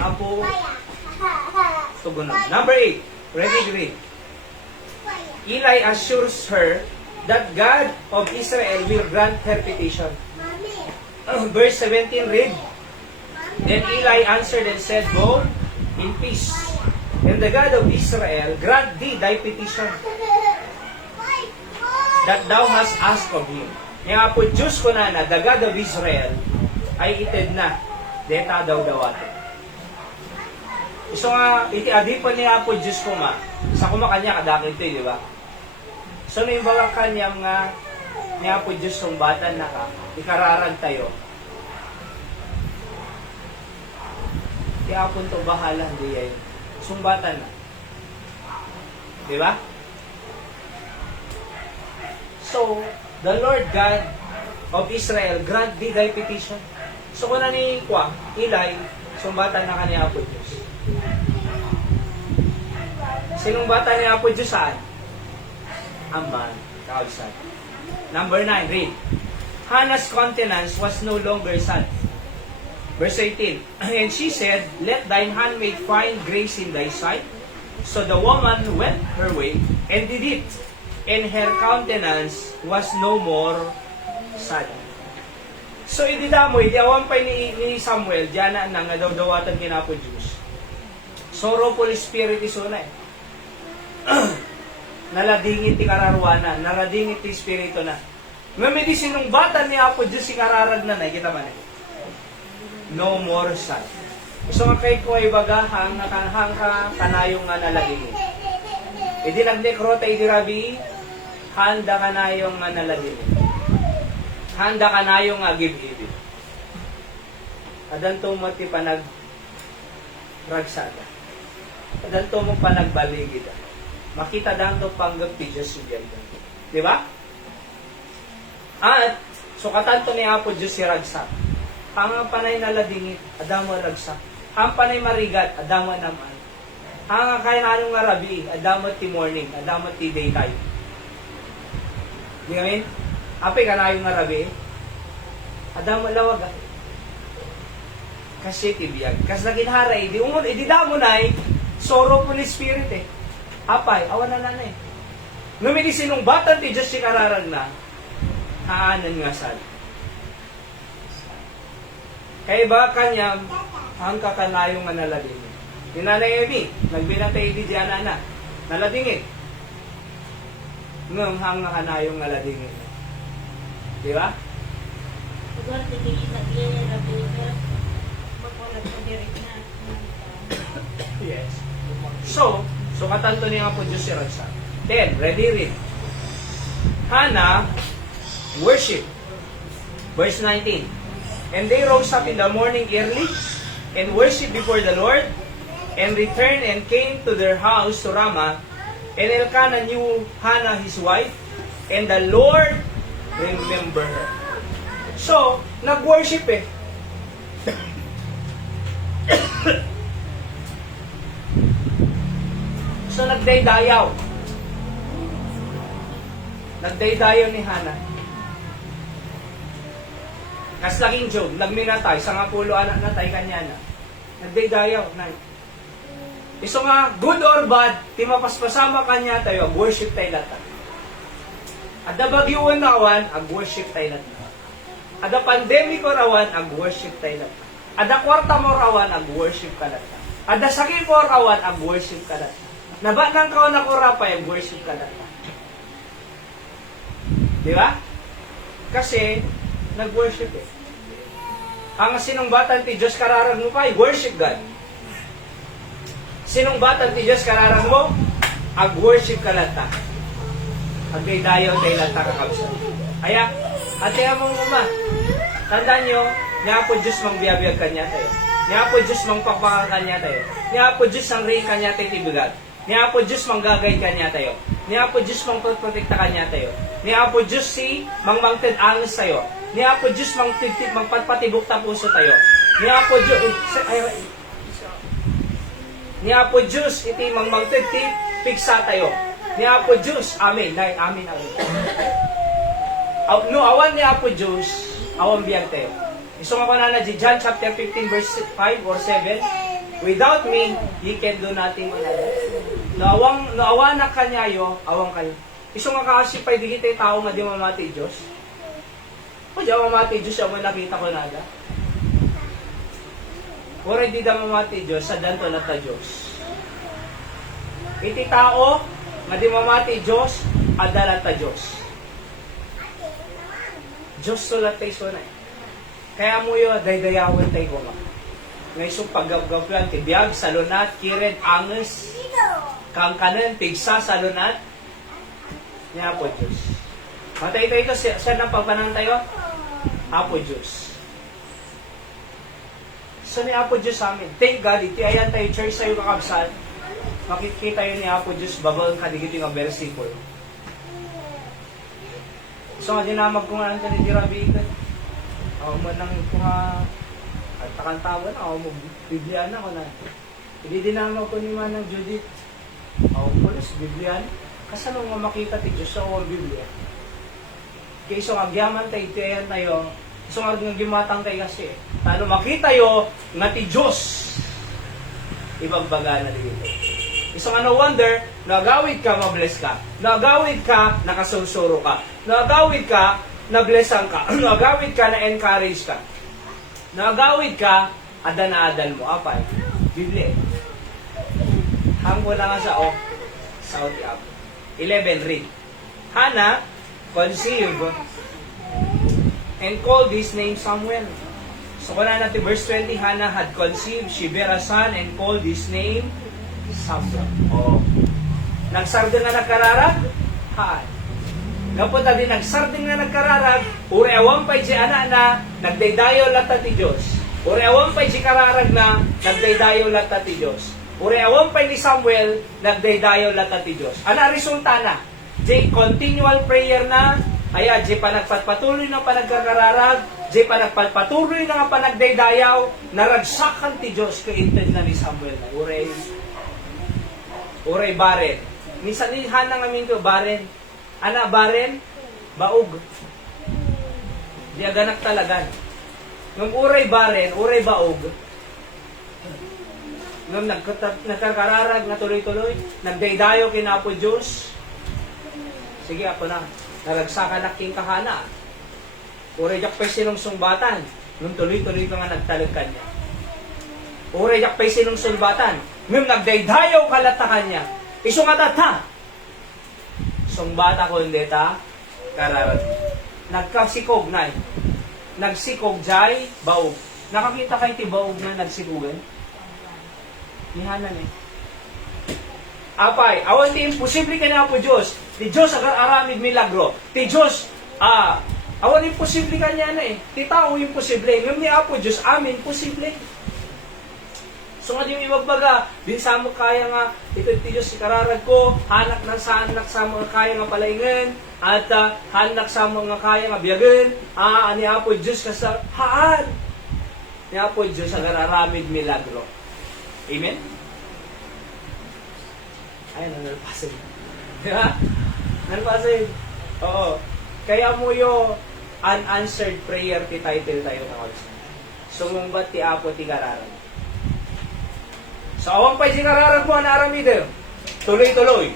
Apo, tugunan. Number 8. Ready, read. Eli assures her that God of Israel will grant her petition. Verse 17, read. Then Eli answered and said, Go in peace, and the God of Israel grant thee thy petition that thou hast asked of him. Nga po, Diyos ko na the God of Israel ay ited na, deta daw dawate. So nga, iti adipan niya po Diyos ko ma, sa kumakanya kadakit ito, di ba? So na yung baga kanyang niya po Diyos kong batan na ka, ikararag tayo. Kaya po ito bahala, hindi yan. Sumbatan na. Di ba? So, the Lord God of Israel grant thee thy petition. So kung na ni Eli, sumbatan na kanya po Diyos. Sinong bata ni Apo Diyos saan? Aman, kaagsan. Number 9, read. Hannah's countenance was no longer sad. Verse 18. And she said, Let thine handmaid find grace in thy sight. So the woman went her way and did it. And her countenance was no more sad. So ididamo, idiawan pa ni Samuel, diyan na nga daw-dawatan kinapo Diyos. Sorrowful spirit isuna eh. Naladingit ti kararwana, naladingit ti spirito na. Ngamit sinong bata ni Apo Diyos si kararag na kita man eh. No more sad. Gusto nga kay ko ay baga hang ka kanayong nga naladingit. Idi nagnekrota idi rabi, handa kanayong nga naladingit. Handa kanayong nga give-give. Adan to mo ti panag ragsada. Adan to mo panagbaligid. Makita dang to panggap ti Diyos sugyan. Di ba? At, so katanto ni Apo Diyos si ragsak. Ang panay naladingit, adamo ragsak. Ang panay marigat, adamo naman. Ang kaya na anong arabi, adamo ti morning, adamo ti daytime. Di kami? Ape ka na yung arabi, adamo lawag. Kasi tibiyag. Kasi naginharay, di damo na sorrowful spirit eh. Apay, awan na eh. Ngamit sinong batan ti Diyos si kararag na, haanan nga sad. Kaya ba kanyang ang kakanayong nga naladingin. Yung nanay Emi, nagbinatay di diyan na, naladingin. Ngam hang nga kanayong naladingin. Di ba? Siguro titigil na diyan na bigat. Magwalag ko direct na. Yes. So katanto niya nga po Diyos si Ragsa. 10, ready, read. Hannah worship. Verse 19. And they rose up in the morning early and worshiped before the Lord and returned and came to their house to Ramah. And Elkanah knew Hannah his wife, and the Lord remembered her. So, nag-worship eh. So, nagdaydayaw. Nagdaydayaw ni Hana. Kas laging Job, nagminatay, sa nga pulo anak natay kanya na. Nagdaydayaw, nay. Iso nga, good or bad, ti mapaspasama kanya tayo, worship tayo lata. Ada bagyuan na awan, ag-worship tayo lata. Ada pandemic or awan, ag-worship tayo lata. Ada kwarta mo rawan, ag-worship ka lata. Ada sakit mo rawan, ag-worship ka lata. Naba nang kao na kurapay, ag-worship ka lata. Di ba? Kasi, nag-worship eh. Ang sinumbatan ti Diyos kararag mo pa, worship God. Sinumbatan ti Diyos kararag mo, ag-worship ka lata. Agdaydayaw tayo lata kakabsan. Aya, ate among uma, tandaan nyo, nga po Diyos mang biyabiyag kanya tayo. Nga po Diyos mang pakpakan kanya tayo. Nga po Diyos ang rin kanya tayo tibigad. Nga po Diyos mang gagay kanya tayo. Nga po Diyos mang protekta kanya tayo. Nga po Diyos si mang mangted angos tayo. Nga po Diyos mang tigtip mang patpatibok ta puso tayo. Nga po Diyos Nga po Diyos iti mang mangted piksa tayo. Nga po Diyos, amen. Amen, amen. No, awan niya po Diyos, awan biyag tayo. Iso nga pa na John chapter 15 verse 5 or 7, without me, ye can do nothing. No awan na kanyayo, awang kayo. Iso nga kasi pa di kita tao nga di mamati Diyos. O di mamati Diyos, yung nakita ko nada. Ora di da mamati Diyos, sa danto na ta Diyos. Iti tao, nga di mamati Diyos, adala ta Diyos. Diyos sulat tayo sunay. Kaya mo yun, daydayawan tayo ko ma. Ngayon paggagaglan, tibiyag, salunat, kired, anges, kang kanan, pigsa, salunat, niya po Diyos. Matay tayo ito, saan ang pagpanan tayo? Apo Diyos. So ni Apo Diyos sa amin. Thank God, iti ayan tayo, church tayo kakabsan, makikita yun ni Apo Diyos, babal kadigit yung versikulo. So nga dinamag ko nga nang nitirabigan. Ako mo nang mga at takantawan, ako mo Biblia na ako na. Hindi dinamag ko ni Manang Judith. Ako mo rin, Biblia na. Kasano nga makita ti Diyos sa all Biblia? Kaya iso nga gyaman tayo, itiayan tayo. Iso nga rin gimatang tayo kasi. Tano makita yo nga ti Diyos. Ibagbaga na dito. Iso nga no wonder, nagawid ka, mabless ka. Nagawid ka, nakasursuro ka. Nagawid ka, na-blessan ka. Nagawid ka, na-encourage ka. Nagawid ka, adan na adan mo. Apay, Biblia. Hanggo lang nga sa Saudi Arabia. 11, read. Hannah conceived and called his name Samuel. So kung na natin verse 20, Hannah had conceived, she bare a son and called his name Samuel. Nagsardo nga nagkararag? Haan. Napunta din nagsarding nga nagkararag, uri awang pa'y si anak na nagdaydayo lata ti Diyos. Uri awang pa'y si kararag na nagdaydayo lata ti Diyos. Uri awang pa'y ni Samuel nagdaydayo lata ti Diyos. Ana resulta na? Di continual prayer na, aya di panagpatuloy na panagkakararag, di panagpatuloy na nga panagdaydayaw, naragsakan ti Diyos kainted na ni Samuel na. Uray baren. Minsan ni Hannah nga minto baren. Ana baren, baog. Di aganak talagan. Nung uray baren, uray baog. Nung nagkakararag na tuloy-tuloy, nagdaydayo kinapo Diyos. Sige ako na, naragsakan na king kahana. Uray jak pa'y sinong sungbatan, nung tuloy-tuloy ka nga nagtalag kanya. Uray jak pa'y sinong sungbatan, nung nagdaydayo kalata kanya. Iso nga tata. Sungbata ko hindi ta, kararag. Nagkasikog na nagsikog jay, baog. Nakakita kayo ti baog na nagsikugan? Nihanan Apay, awan ti imposible ka na po Diyos. Ti Diyos aramid milagro. Ti Diyos, awan imposible ka niya na Ti tao imposible. Ngam ni Apo Diyos, amin, posible. So nga di mo ibagbaga, din sa mo kaya nga, ito Diyos si kararag ko, hanak na sa anak sa mga kaya nga palaingan, at hanak sa mga kaya nga biyagan, ni Apo Diyos ka sa haan. Ni Apo Diyos ang gararamid milagro. Amen? Ay, nanalpasin. Di ba? Nanalpasin. Oo. Kaya mo yung unanswered prayer ti title tayo na also. Sumumbat ti Apo ti kararag. So, awang pa si kararag mo na aramid. Tuloy-tuloy.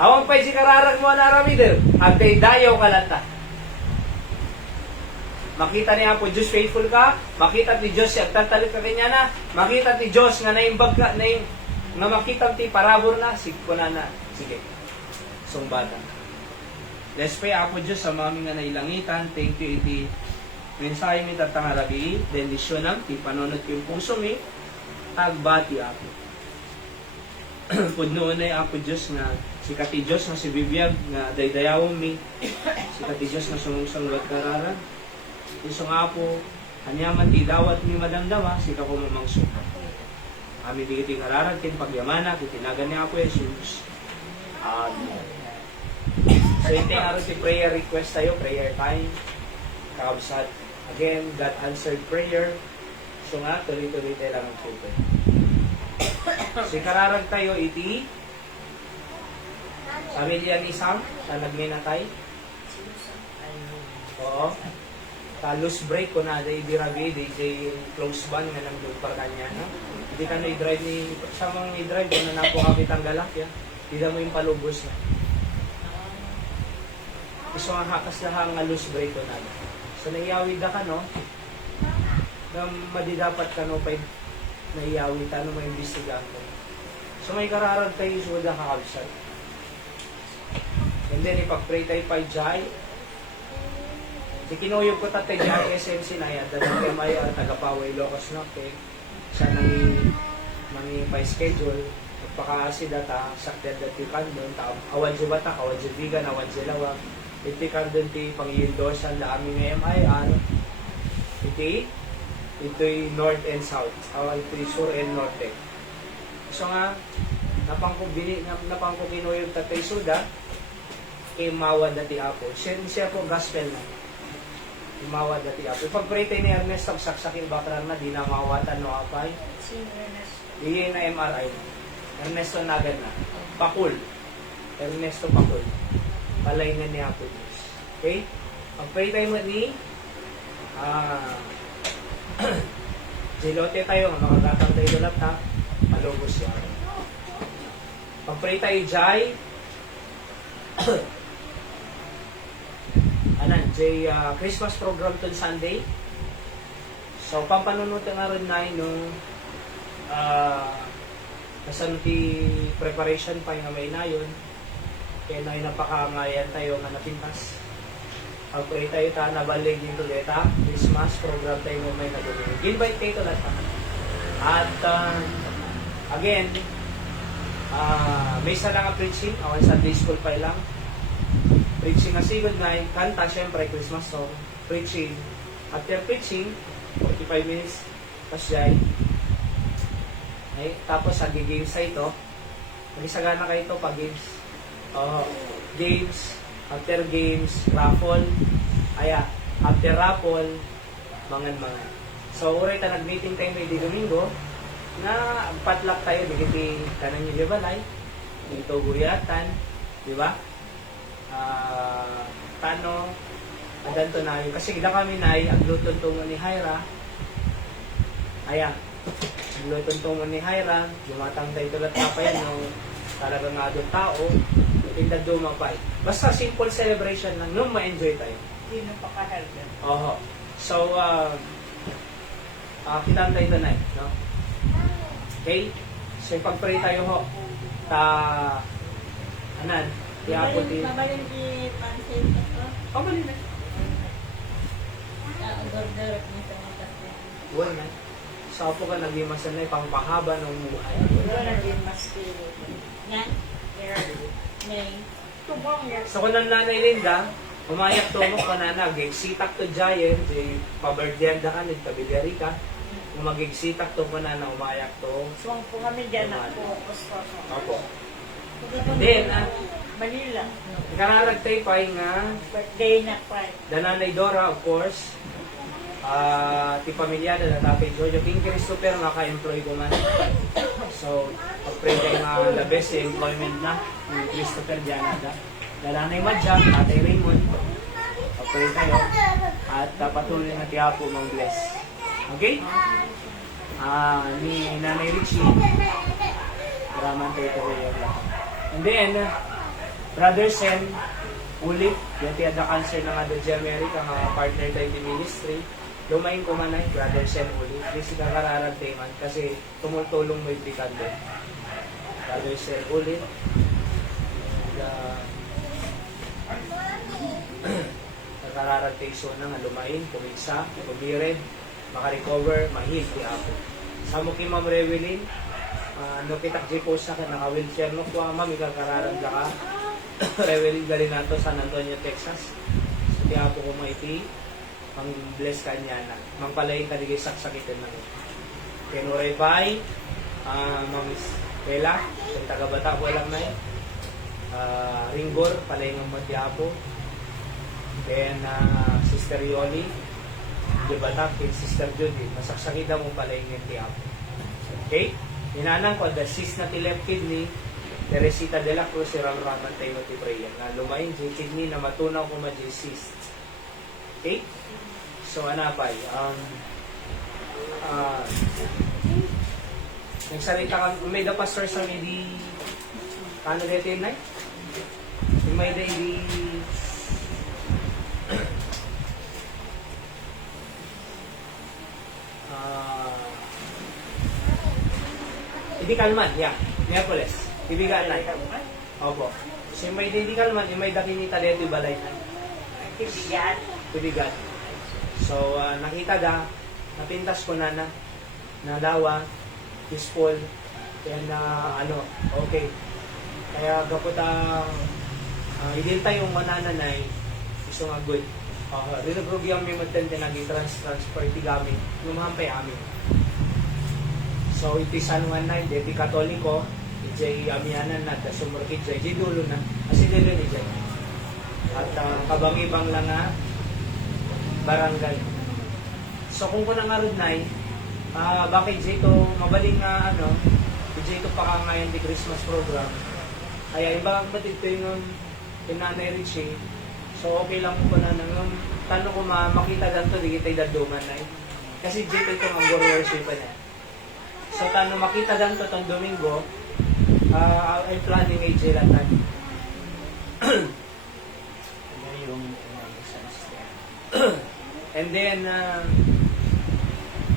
Awang pa si kararag mo na aramid. Agday dayaw kalanta. Makita ni Apo Diyos faithful ka, makita ni Diyos siya tatalit ka kanya na, makita ni Diyos nga naimbag ka, nga makita ti parabor na, sige ko na. Sige. Sumbatan. Let's pray, Apo Diyos, sa mami nga nailangitan. Thank you, iti mensahe mi tatang arabi, bendisyon ang ti panonot yung puso mi, agbati, Apo. Pudnoon ay Apo Diyos nga, si Kati Diyos nga si Bibiyag, nga daydayawon mi, si Kati Diyos nga sumungsanggat karara, iso nga po, anyaman ti dawat mi madamdama, si kako mamangso. Kami di kiti kararag, kin pagyamana, kitinagan ni Apo Jesus. Amen. So ito yung araw si prayer request tayo, prayer time. Kakabsat. Again, God answered prayer. So nga, tuloy-tuloy tayo lang ang super. Si kararag tayo, iti. Pamilya ni Sam, nagminatay. Oo. Loose break ko na, day dirabi, day close ban, nga nang lupar kanya. No? Hindi ka na i-drive ni, sa mga i-drive, kung na napo kapit ang galak, yan. Hindi mo yung palubos na. Gusto nga hakas lahang nga loose break ko na. So, naiyawid na ka, no? Na madidapat ka, no? Pa naiyawid, ano mo imbestigahan ko. So, may kararag tayo, suda kakabsat. And then, ipag-pray tayo pa jay. Si kinuyog ko tatay jay SMC na yan. Dagang MI, tagapaway, locos na, okay? Siya nang pa-schedule. Pagpaka-asida ta, sakter dati kandun, awan si batak, awan si bigan, awan si lawag. Iti kandun ti pang-i-endorse ang aming MI, ito'y north and south, ito'y sur and north. So nga, napangkubino yung tatay suda, kay Mawa dati Apo. Siya po gospel na. Mawa dati Apo. Pag-pray tayo ni Ernesto, saksakin bakran na, di na mawatan no apay. Iyan na MRI na. Ernesto Nagan na. Pakul. Ernesto Pakul. Palayngan ni Apo Diyos. Okay? Pag-pray tayo mo ni Zilote tayo, makagatang tayo dolat ha. Malubos yan. Pag-pray tayo Jai. Christmas program to Sunday. So, pampanunutan nga rin na nung nasan ti preparation pa yung may na yun. Kaya na napakangayan tayo nga napintas. Pag-pray tayo ta, nabalig yung tuleta. Christmas program tayo may nagulong. Invite kayo to lahat. At again, may isa lang ang preaching. Awan Sunday school pa lang. Preaching na sigod na kanta, syempre, Christmas song. Preaching. After preaching, 45 minutes, pasyay. Okay? Tapos, games sa ito. Mag-isagana kayo ito pa games. Games, after games, raffle. After raffle, mangan-mangan. So, uray ta nag-meeting tayo may di Domingo, na patlak tayo, digiti kanan yung libalay, dito guyatan, di ba? Tano, adan to na yun. Kasi gila kami na agluton tungo ni Hyra. Agluton tungo ni Hyra. Lumatang tayo tulat pa yan nung talagang nga doon tao. Tindag dumapay. Basta simple celebration lang nung ma-enjoy tayo. Hindi na pakahalga. Oho. So, kitaan tayo tonight. No? Okay? So, pag-pray tayo ho. Apo din. Mabalin di pansin ito. Mali na. Order ni sa mga tasya. Buwan na. So, po ka nag-imasan na pangpahaba ng buhay. Order din mas kilo. Yan. May. Tubong yan. So, kung nanay Linda, umayak to mo ka na sitak to giant, pabardyan da ka, nagpabilyari ka. Kung magigsitak to mo na umayak to. Suwang po kami dyan na po. Opo. Then, Manila. kararagtay pa nga, Birthday na pa. Dananay Dora, of course. Ti pamilyada na Tatay Jojo King Christopher, maka-employ ko man. So, pag-pray kayo nga the best employment na ni Christopher Janada. Dananay Madja, Tatay Raymond. Pag-pray kayo. At patuloy na tiyapo mong bless. Okay? Ni Nanay Richie. Raman tayo ito rin. And then, Brother Sen, ulit, yung tiyada cancer ng Adja America, nga partner tayo di ministry. Lumayin ko man ay, Brother Sen, ulit. Hindi si kakararagtay man, kasi tumutulong mo ipikan doon. Brother Sen, ulit. Kakararagtay so na nga lumayin, kumiksa, kumired, makarecover, mahil, ako. Sa mo kay Ma'am Rewelyn, no kitak di po sa akin, naka-wheelchair no po, ma'am, ikakararag ka. Rewelyn gali nato San Antonio, Texas. So, kaya po ko maiti, ang bless ka niya na. Mangpalay ka digay saksakitin na. Kenuray Bay, Ma'am Bella, yung taga-bata po lang na Ringgor, palay ng Matiapo. Then, Sister Yoli, di bata, Sister Judy, masaksakita mo palay ng Tiapo. Okay? Inanang ko, the cyst na left kidney, Teresita de la Cruz, si Ramraman tayo prayer na lumayin yung kidney na matunaw ko ma-cyst. Okay? So, anapay. Nagsalita ka, may the pastor sa may di, paano dito yun, Nay? May di, hindi kalman, yeah. Miyapoles. Ibigan na. Opo. So yung may hindi kalman, yung may dakinita dito balay na. Ibigan. Ibigan. So nakita da, napintas ko na lawa, peaceful, and okay. Kaya kapot idilta yung manananay, gusto nga good. Rinagrugi ang may magtende naging transfer ti gamit, lumahampay amin. So, iti San Juan na, iti Katoliko, iti Amianan na, sumurkit siya, iti dulo na, kasi dulo ni Jay. At kabangibang lang nga, barangay. So, kung kuna nga rin na, bakit Jay ito, mabaling nga, Jay ito pa ngayon di Christmas program. Kaya, iba ang batid ito yung Nanay Richie. So, okay lang po na nang tanong ko makita ganito, di kita idadungan na. Kasi Jay ito ang worship niya. So, tano makita ganito itong Domingo, I'm planning a jelatan. And then,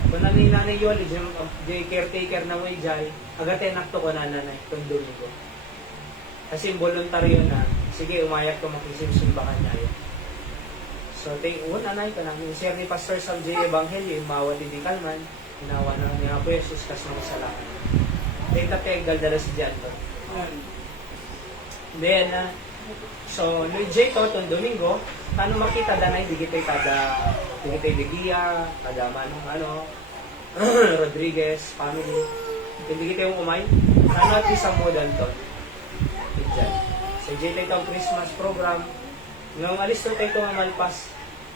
kung ni Nanay Yoli, di caretaker na mo jay, agatin nakto ko na nanay itong Domingo. Kasi voluntaryo na, sige, umayak ko makisimsimbahan niya yun. So, nanay ka namin, share ni Pastor Sam J. Evangelio, mawat hindi kalman, inawa na ni Apo Jesus kas ng salamat. Then tategal dala si Jan to. Then so no J to tong Domingo, tano makita danay di kita Digia, kada manong Rodriguez family. Hindi kita yung umay. Ano ti sa modan to. Diyan. So J to Christmas program. Ngong alis to tayo malpas.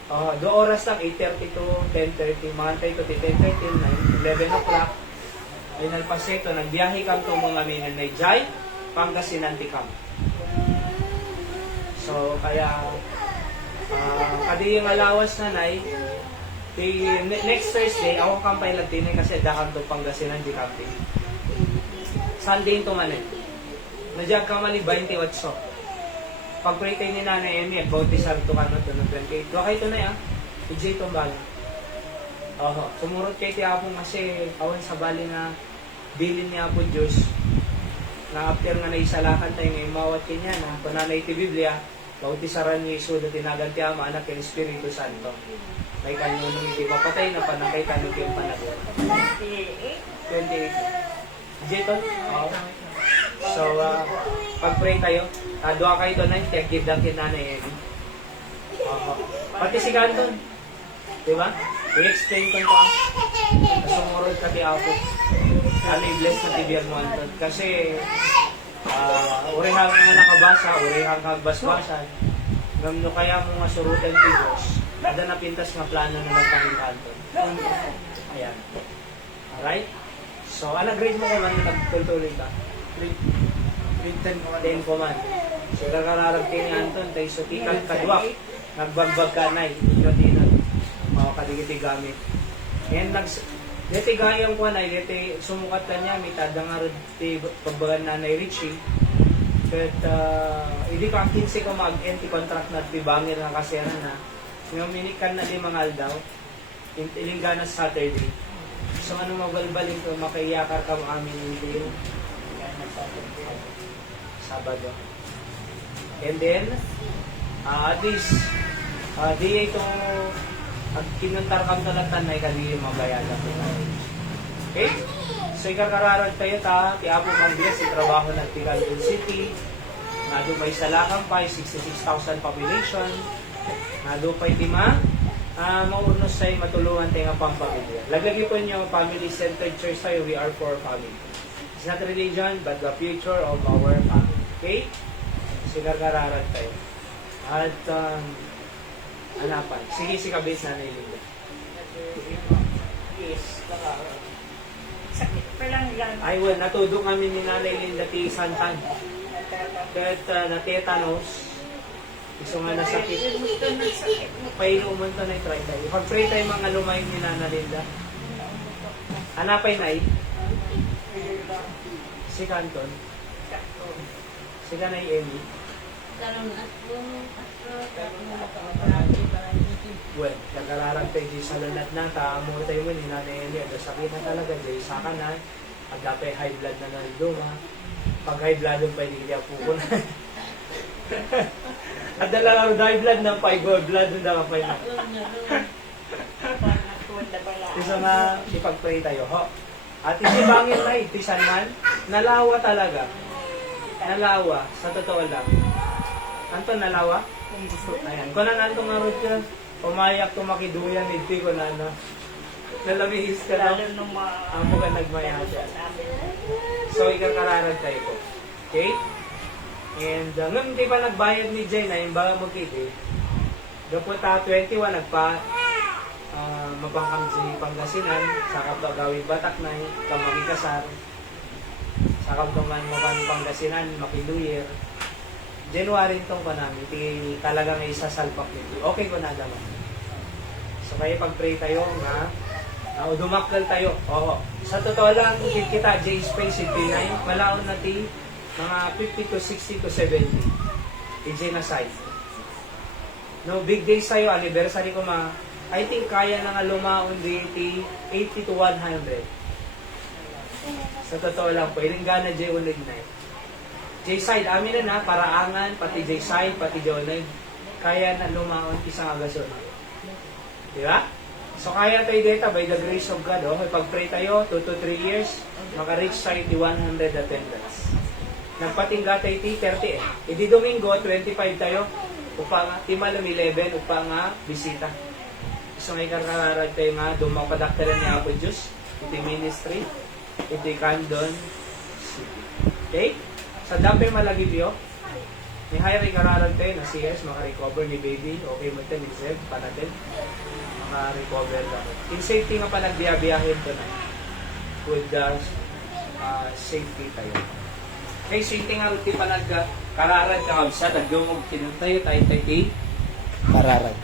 2 oras lang, 8:30 to 10:30, mga tayo to 10:30, 11 o'clock. Ay nalpaseto, nagbiyahe kam to mga mingan na Jai, Pangasinan ti kam. So, kaya, kadi yung alawas na nay, next Thursday, ako kampay Latine kasi dakam to Pangasinan ti kam. Sunday to man eh. Nadyag ka mali 28. Pag-pray tayo ni Nanay Emmy, bautisar to ka no, to ng 28. Doa kayo to na ijay itong bali. Sumurot kayo ti Apong kasi awan sa bali na bilin niya po Diyos. Na after nga naisalakan tayo ngayon mawat kanya na pananay ti Biblia, bautisaran ni Isu na tinagan ti Ama, Anak, and Espiritu Santo. May kanyo nung iti papatay na panakay tanong kayong panagod. 28. Ijay to? Oo. So, pag-pray tayo, doa kayo doon na, give lang kay Nanay Emmy. Pati si Ganton. Diba? i-explain ko ito. Kasumurod ka ti Apo. Ano i-bless na tibiyar mo Anton. Kasi, urihang nga nakabasa, urihang kagbasbasan. Gamno kaya mo nga surutan ti Diyos. Ada na pintas nga plano na magpangin Anton. Ayan. Alright? So, grade mo ko man nagtuloy ka? Grade 10 ko 10 ko man. So, kakararagting ni Anton, tayo sa tikang kadwak. Nagbagbag ka na, ino din mga kadigiti gamit. And deti gayang ko na, deti sumukat na niya, may tadang nga rin pagbagan na na Richie. But, hindi ka 15 ko mag-enti contract na tibangir na kasera na. Yung minikan na 5 aldaw, ilingga na Saturday. So, ano mabalbalin ko, makaiyakar ka mo amin hindi Sabado. And then, at least, di ito, pag kinuntar kang talatan na ikali yung mabayada ko. Okay? So, ikakararag tayo ti Apo Mangbias, trabaho ng Tigalon City, nado may salakang pa, 66,000 population, nado pa itima, maurnos sa'yo matulungan tayo nga pang pamilya. Lagagi po nyo, family-centered church tayo, we are for family. It's not religion, but the future of our family. Okay? So, ikakararag tayo. At, hanapan. Sige, si kabis na nailinda. Yes, baka. Sakit pa lang yan. Ay, well, natudok kami ni Nanay Linda ti Santan. Kahit natetanos, gusto nga nasakit. Painuman to na i-try tayo. Pag-pray tayo mga lumayin ni Nanay Linda. Hanapay na si Canton. Si Kanay Emmy. Karoon Well, nagkararang tayo di sa lunat na, taamo tayo mo ni Nanay Eli, ang sakit na talaga, di saka na, at dapay high blood na naluma, pag high blood yung pwede niya puko na. At dalalang high blood ng pay blood yung nakapay na. Isa nga, ipag-pray tayo, ho. At isibangin na itisan man, nalawa talaga. Nalawa, sa totoo lang. Anton, nalawa? Ayan, kung nananto nga rin ka, umayak tumakiduyan, hindi ko na nalamihis ka na. Ang mga nagmaya siya. So, ikakararag tayo ko. Okay? And, ngayon hindi pa nagbayad ni Jay na yung baga magkiti. Daputa 21, mapangkam si Pangasinan, sakap daw gawin batak na kamagikasar. Sakap daw man mapang Pangasinan, makiluyer. January itong ko namin, talagang isasalpak nito. Okay ko na naman. So kaya pag-pray tayo nga, dumakdal tayo. Oo. Sa totoo lang, kita J-Space 59, malaon na ti mga 50 to 60 to 70. EJ na side. No, big days sa'yo, anniversary ko I think kaya na nga lumaon di 80 to 100. Sa totoo lang, pwedeng gana J-Ulig na yun. J-side, amin na paraangan, pati J-side, pati J-Ulig. Kaya na lumaon isang agason. Di ba? So kaya tayo dito, by the grace of God, pag-pray tayo, 2 to 3 years, maka-reach tayo di 100 attendance. Nagpatingga tayo di 30 Idi Domingo, 25 tayo, upang timalam 11, upang bisita. So may kararag tayo nga, dumapadaktaran ni Apo Diyos, iti ministry, iti Candon City. Okay? Sa dami malagi diyo, ni Hayri kararag tayo na CS, maka-recover ni baby, okay mo tayo ni Zeb, panatin, maka-recover na. In safety nga pa nagbiyabiyahin to na, with safety tayo. Okay, so yung tingarot ti pa nagkararag ka, sa nagdumog tinuntayo tayo kararag.